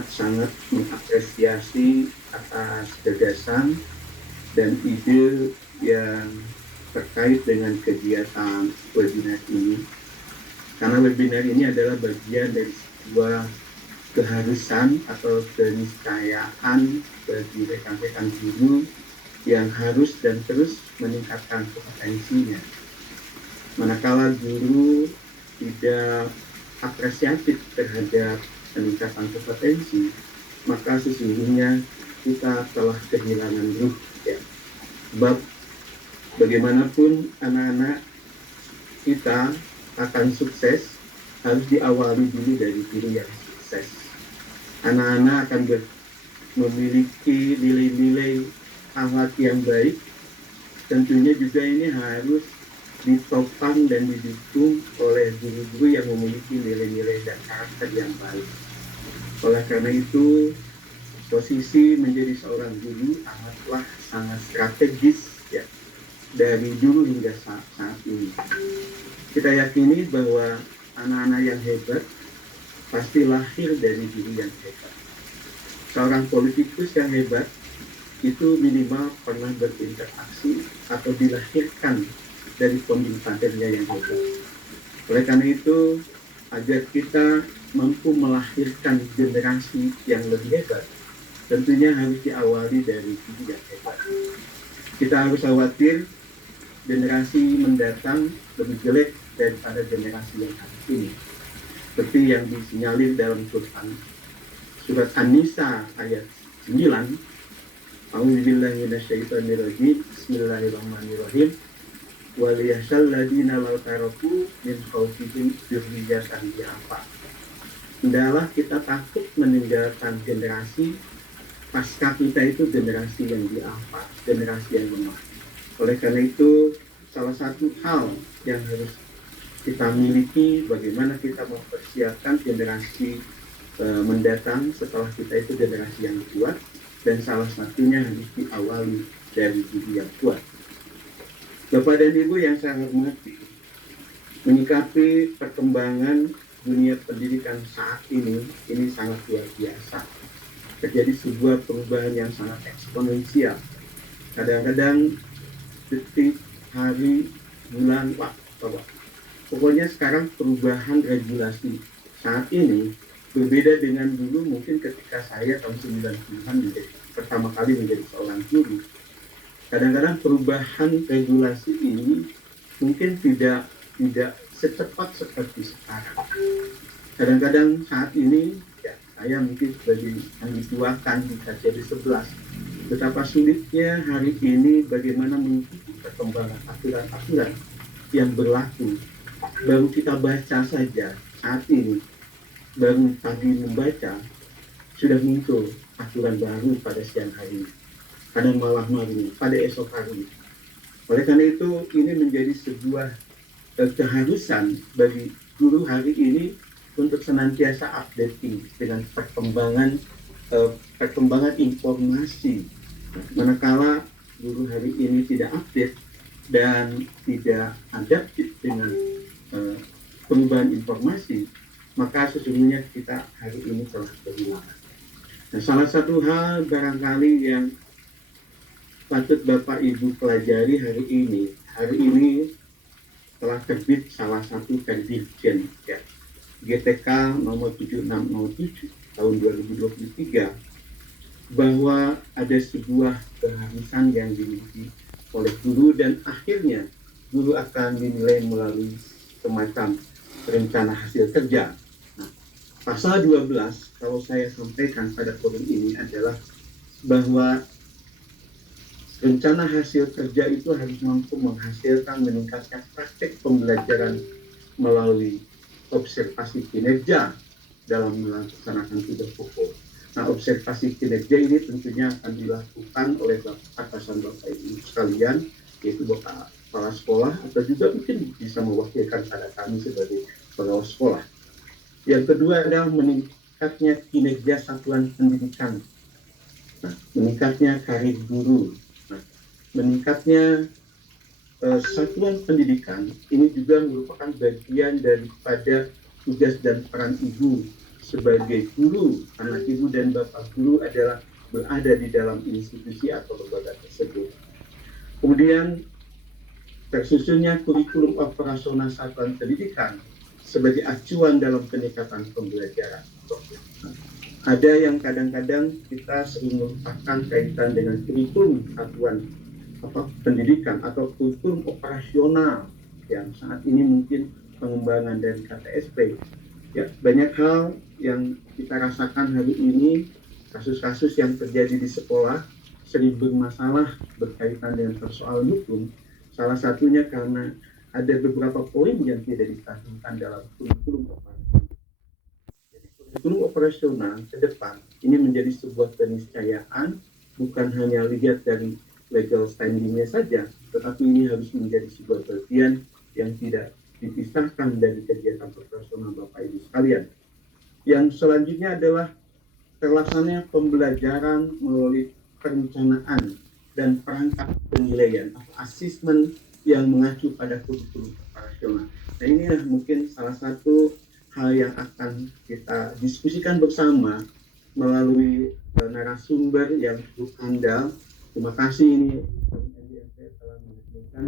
sangat mengapresiasi atas gagasan dan ide yang terkait dengan kegiatan webinar ini. Karena webinar ini adalah bagian dari sebuah keharusan atau keniscayaan bagi rekan-rekan guru yang harus dan terus meningkatkan kompetensinya. Manakala guru tidak apresiatif terhadap peningkatan kompetensi, maka sesungguhnya kita telah kehilangan ruh, ya. Sebab bagaimanapun anak-anak kita akan sukses harus diawali dulu dari diri yang sukses. Anak-anak akan memiliki nilai-nilai akhlak yang baik, tentunya juga ini harus ditopang dan didukung oleh guru-guru yang memiliki nilai-nilai dan karakter yang baik. Oleh karena itu, posisi menjadi seorang guru amatlah sangat strategis, ya, dari dulu hingga saat ini. Kita yakini bahwa anak-anak yang hebat pasti lahir dari guru yang hebat. Seorang politikus yang hebat itu minimal pernah berinteraksi atau dilahirkan dari pemimpin kadernya yang hebat. Oleh karena itu, agar kita mampu melahirkan generasi yang lebih hebat, tentunya harus diawali dari guru yang hebat. Kita harus khawatir generasi mendatang lebih jelek daripada generasi yang saat ini. Seperti yang disinyalir dalam surat An-Nisa ayat 9, A'udzubillahi minasyaitonirrajim, Bismillahirrahmanirrahim. Waliyahsyal ladina law taraku min khaufihim dzurriyyatan bi'afa. Hendaklah kita takut meninggalkan generasi pasca kita itu generasi yang diapa, generasi yang lemah. Oleh karena itu, salah satu hal yang harus kita miliki bagaimana kita mempersiapkan generasi mendatang setelah kita itu generasi yang kuat, dan salah satunya harus diawali dari diri yang kuat. Bapak dan Ibu yang saya hormati, menyikapi perkembangan dunia pendidikan saat ini sangat luar biasa. Terjadi sebuah perubahan yang sangat eksponensial. Kadang-kadang detik, hari, bulan, waktu. Pokoknya sekarang perubahan regulasi saat ini berbeda dengan dulu mungkin ketika saya tahun 90-an pertama kali menjadi seorang guru. Kadang-kadang perubahan regulasi ini mungkin tidak secepat seperti sekarang. Kadang-kadang saat ini, ya, saya mungkin sebagai yang dituakan di KCD 11, betapa sulitnya hari ini bagaimana mengikuti perkembangan aturan-aturan yang berlaku. Baru kita baca saja saat ini, baru tadi membaca, sudah muncul aturan baru pada siang hari ini, pada malam hari, pada esok hari. Oleh karena itu, ini menjadi sebuah keharusan bagi guru hari ini untuk senantiasa updating dengan perkembangan informasi. Manakala guru hari ini tidak update dan tidak adaptif dengan perubahan informasi, maka sesungguhnya kita hari ini telah kehilangan. Nah, salah satu hal barangkali yang patut Bapak Ibu pelajari hari ini telah terbit salah satu Dirjen, ya, GTK nomor 7607 tahun 2023, bahwa ada sebuah keharusan yang dimiliki oleh guru dan akhirnya guru akan dinilai melalui semacam rencana hasil kerja. Nah, pasal 12 kalau saya sampaikan pada forum ini adalah bahwa rencana hasil kerja itu harus mampu menghasilkan meningkatkan praktek pembelajaran melalui observasi kinerja dalam melaksanakan tugas pokok. Nah, observasi kinerja ini tentunya akan dilakukan oleh atasan Bapak Ibu sekalian, yaitu Bapak Kepala Sekolah, atau juga mungkin bisa mewakilkan pada kami sebagai pegawai sekolah. Yang kedua adalah meningkatnya kinerja satuan pendidikan. Nah, meningkatnya karir guru. Meningkatnya satuan pendidikan ini juga merupakan bagian daripada tugas dan peran ibu sebagai guru, anak ibu dan bapak guru adalah berada di dalam institusi atau lembaga tersebut. Kemudian tersusunnya kurikulum operasional satuan pendidikan sebagai acuan dalam peningkatan pembelajaran. Ada yang kadang-kadang kita sering melupakan kaitan dengan kurikulum satuan pendidikan atau kurikulum operasional yang saat ini mungkin pengembangan dari KTSP. Ya, banyak hal yang kita rasakan hari ini, kasus-kasus yang terjadi di sekolah sering bermasalah berkaitan dengan persoalan hukum. Salah satunya karena ada beberapa poin yang tidak dicantumkan dalam kurikulum operasional. Jadi kurikulum operasional ke depan ini menjadi sebuah keniscayaan, bukan hanya lihat dari legal standingnya saja, tetapi ini harus menjadi sebuah bagian yang tidak dipisahkan dari kegiatan operasional Bapak Ibu sekalian. Yang selanjutnya adalah terlaksananya pembelajaran melalui perencanaan dan perangkat penilaian atau asesmen yang mengacu pada kurikulum operasional. Nah, inilah mungkin salah satu hal yang akan kita diskusikan bersama melalui narasumber yang cukup andal. Terima kasih ini telah menghadirkan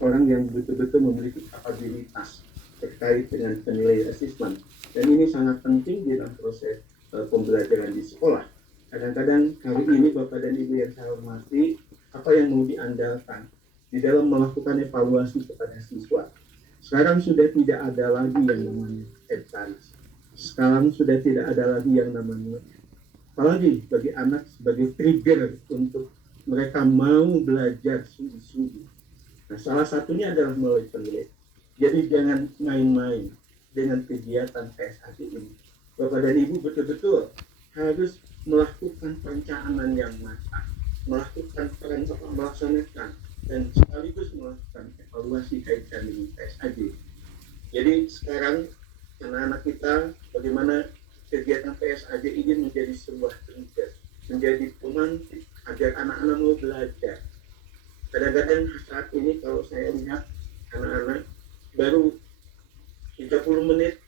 orang yang betul-betul memiliki kapabilitas terkait dengan penilaian asesmen, dan ini sangat penting di dalam proses pembelajaran di sekolah. Kadang-kadang kali ini Bapak dan Ibu yang saya hormati, apa yang mau diandalkan di dalam melakukan evaluasi kepada siswa? Sekarang sudah tidak ada lagi yang namanya advance. Sekarang sudah tidak ada lagi yang namanya, apalagi bagi anak sebagai trigger untuk mereka mau belajar sungguh-sungguh. Nah, salah satunya adalah melalui penilaian. Jadi jangan main-main dengan kegiatan PSAD ini. Bapak dan Ibu betul-betul harus melakukan perencanaan yang matang, melaksanakan dan sekaligus melakukan evaluasi kaitan dengan PSAD. Jadi sekarang anak-anak kita, bagaimana kegiatan PSAD ini menjadi sebuah trigger, menjadi pemantik agar anak-anak mau belajar. Kadang-kadang saat ini kalau saya lihat anak-anak baru 30 menit,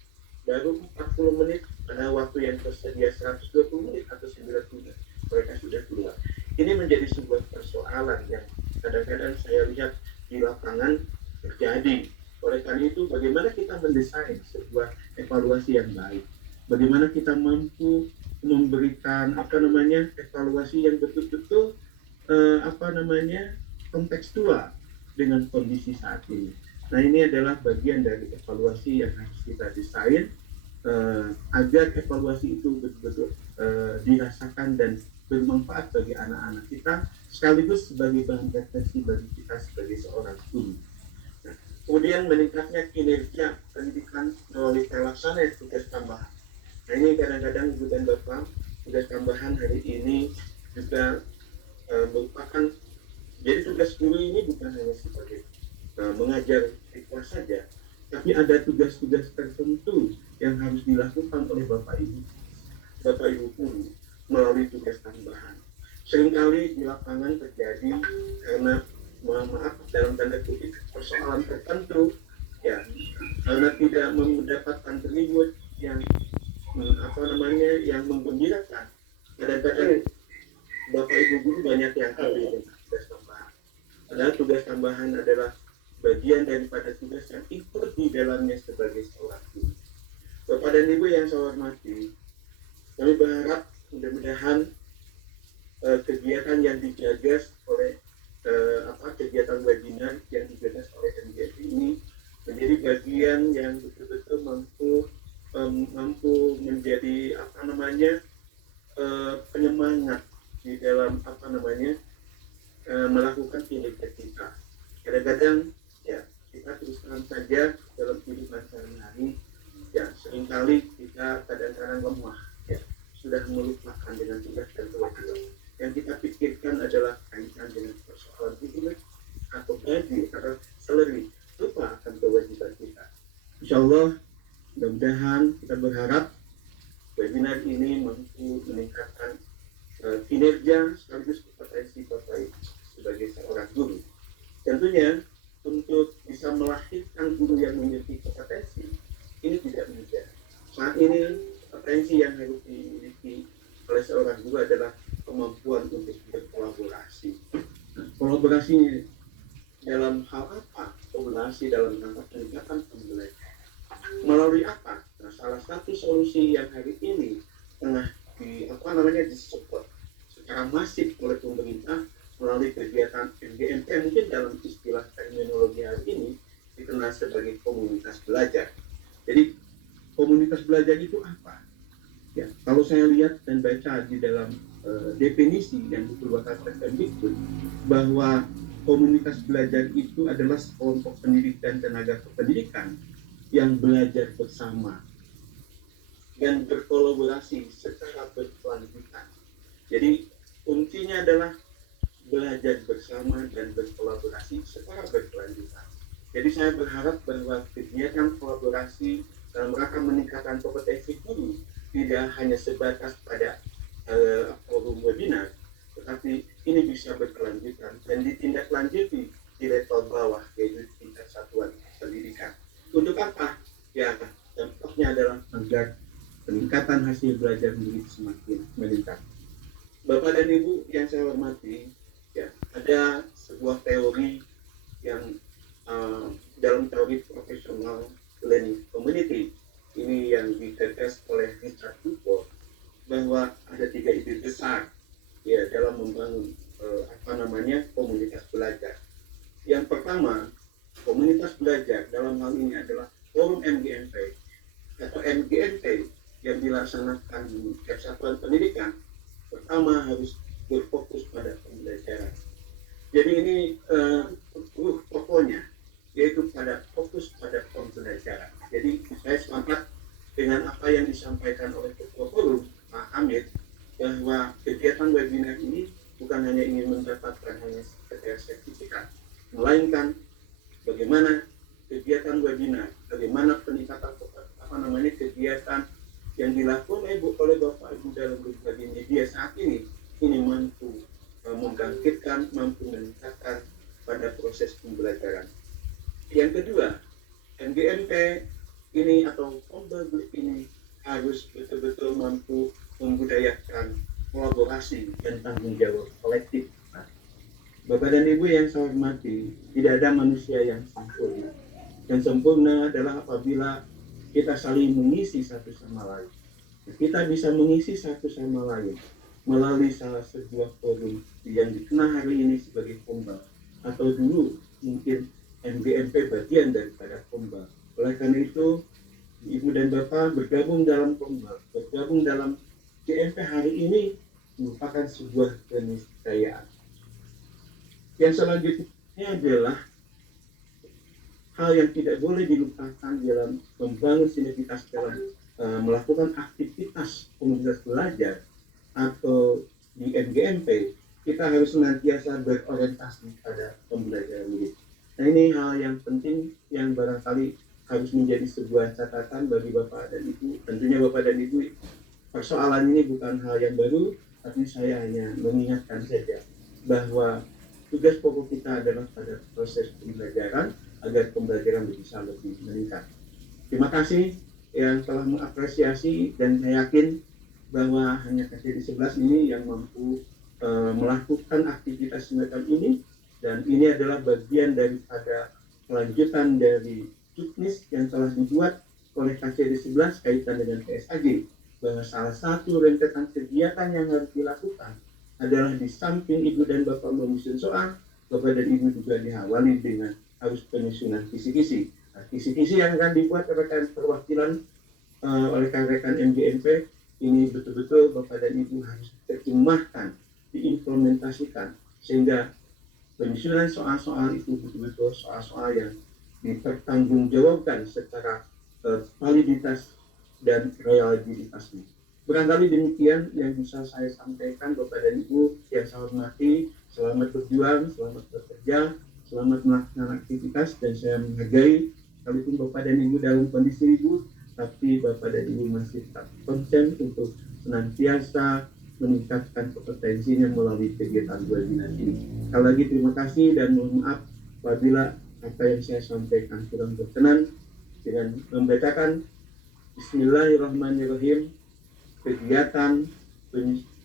baru 40 menit, ada waktu yang tersedia 120 menit atau 90 menit, mereka sudah keluar. Ini menjadi sebuah persoalan yang kadang-kadang saya lihat di lapangan terjadi. Oleh karena itu, bagaimana kita mendesain sebuah evaluasi yang baik? Bagaimana kita mampu memberikan evaluasi yang betul-betul kontekstual dengan kondisi saat ini. Nah, ini adalah bagian dari evaluasi yang harus kita desain agar evaluasi itu betul-betul dirasakan dan bermanfaat bagi anak-anak kita, sekaligus sebagai bahan refleksi bagi kita sebagai seorang guru. Nah, kemudian meningkatnya kinerja pendidikan melalui pelaksanaan tugas tambahan. Nah, ini kadang-kadang Ibu dan Bapak, tugas tambahan hari ini juga merupakan, jadi tugas guru ini bukan hanya sebagai mengajar di kelas saja, tapi ada tugas-tugas tertentu yang harus dilakukan oleh Bapak Ibu guru melalui tugas tambahan. Seringkali di lapangan terjadi karena maaf dalam tanda kutip persoalan tertentu, ya, karena tidak mendapatkan reward yang yang menggembirakan. Kadang-kadang Bapak Ibu guru banyak yang ambil tugas tambahan. Padahal tugas tambahan adalah bagian daripada tugas yang ikut di dalamnya sebagai seorang guru. Bapak dan Ibu yang saya hormati, kami berharap mudah-mudahan kegiatan yang digagas oleh kegiatan webinar yang digagas oleh MGF ini menjadi bagian yang betul-betul mampu menjadi penyemangat di dalam melakukan kinerja kita. Kadang-kadang ya kita terus terang saja dalam kehidupan sehari-hari, ya seringkali kita kadang-kadang lemah, ya sudah melupakan dengan tugas dan kewajiban. Yang kita pikirkan adalah kaitan dengan persoalan hidup atau gaji atau salary, lupa akan kewajiban kita. Insya Allah, mudah-mudahan kita berharap webinar ini mampu meningkatkan kinerja sekaligus kompetensi Bapak Ibu sebagai seorang guru. Tentunya untuk bisa melahirkan guru yang memiliki kompetensi ini tidak mudah. kompetensi yang harus dimiliki oleh seorang guru adalah kemampuan untuk berkolaborasi. Nah, kolaborasinya dalam hal apa? Kolaborasi dalam rangka peningkatan pembelajaran. Melalui apa? Nah, salah satu solusi yang hari ini tengah disupport secara masif oleh pemerintah melalui kegiatan MGMP, mungkin dalam istilah terminologi hari ini dikenal sebagai komunitas belajar. Jadi komunitas belajar itu apa? Ya, kalau saya lihat dan baca di dalam definisi yang dikeluarkan oleh Kemdikbud, bahwa komunitas belajar itu adalah sekelompok pendidik dan tenaga kependidikan yang belajar bersama dan berkolaborasi secara berkelanjutan. Jadi kuncinya adalah belajar bersama dan berkolaborasi secara berkelanjutan. Jadi saya berharap bahwa kegiatan kolaborasi dalam rangka meningkatkan kompetensi guru tidak hanya sebatas pada forum webinar, tetapi ini bisa berkelanjutan dan ditindaklanjuti di level bawah, yaitu tingkat satuan pendidikan. Untuk apa? Ya, dampaknya adalah agar peningkatan hasil belajar menjadi semakin meningkat. Bapak dan Ibu yang saya hormati, ya, ada sebuah teori yang dalam teori profesional learning community ini yang digagas oleh Richard Foucault, bahwa ada 3 ide besar ya dalam membangun komunitas belajar. Yang pertama, komunitas belajar dalam hal ini adalah forum MGMP atau MGMP yang dilaksanakan di satuan pendidikan. Pertama harus berfokus pada pembelajaran. Jadi ini pokoknya yaitu pada fokus pada pembelajaran. Jadi saya sepakat dengan apa yang disampaikan oleh Ketua Forum Pak Hamid, bahwa kegiatan webinar ini bukan hanya ingin mendapatkan hanya sekedar sertifikat, melainkan bagaimana kegiatan webinar, bagaimana peningkatan kegiatan yang dilakukan oleh Bapak Ibu dalam berbagai media saat ini mampu membangkitkan, mampu meningkatkan pada proses pembelajaran. Yang kedua, MGMP ini atau Komdaglik ini harus betul-betul mampu membudayakan kolaborasi dan tanggung jawab kolektif. Bapak dan Ibu yang saya hormati, tidak ada manusia yang sempurna. Dan sempurna adalah apabila kita saling mengisi satu sama lain. Kita bisa mengisi satu sama lain melalui salah sebuah forum yang dikenal hari ini sebagai Kombal, atau dulu mungkin MGMP bagian daripada Kombal. Oleh karena itu, Ibu dan Bapak bergabung dalam Kombal, bergabung dalam GMP hari ini merupakan sebuah keniscayaan. Yang selanjutnya adalah hal yang tidak boleh dilupakan dalam membangun sinergitas dalam melakukan aktivitas komunitas belajar atau di MGMP. Kita harus senantiasa berorientasi pada pembelajaran ini. Nah, ini hal yang penting yang barangkali harus menjadi sebuah catatan bagi Bapak dan Ibu. Tentunya Bapak dan Ibu, persoalan ini bukan hal yang baru, tapi saya hanya mengingatkan saja bahwa tugas pokok kita adalah pada proses pembelajaran agar pembelajaran bisa lebih meningkat. Terima kasih yang telah mengapresiasi, dan saya yakin bahwa hanya KJD 11 ini yang mampu melakukan aktivitas semacam ini, dan ini adalah bagian daripada kelanjutan dari juknis yang telah dibuat oleh KJD 11 kaitan dengan PSAG, bahwa salah satu rentetan kegiatan yang harus dilakukan adalah di samping Ibu dan Bapak menyusun soal, Bapak dan Ibu juga diawali dengan harus penyusunan kisi-kisi. Nah, kisi-kisi yang akan dibuat rekan perwakilan oleh rekan-rekan MGMP ini betul-betul Bapak dan Ibu harus terjemahkan, diimplementasikan, sehingga penyusunan soal-soal itu betul-betul soal-soal yang dipertanggungjawabkan secara validitas dan reliabilitasnya. Barangkali demikian yang bisa saya sampaikan Bapak dan Ibu yang saya hormati. Selamat berjuang, selamat bekerja, selamat melaksanakan aktivitas, dan saya menghargai sekalipun Bapak dan Ibu dalam kondisi ribut, tapi Bapak dan Ibu masih tetap konsen untuk senantiasa meningkatkan kompetensinya melalui kegiatan webinar ini. Sekali lagi terima kasih dan mohon maaf apabila apa yang saya sampaikan kurang berkenan. Dengan membacakan Bismillahirrahmanirrahim. kegiatan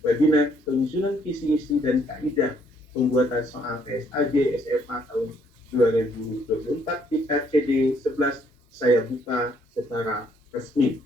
webinar penyusunan visi misi dan kaidah pembuatan soal PSAJ SMA tahun 2024 di KCD 11 saya buka secara resmi.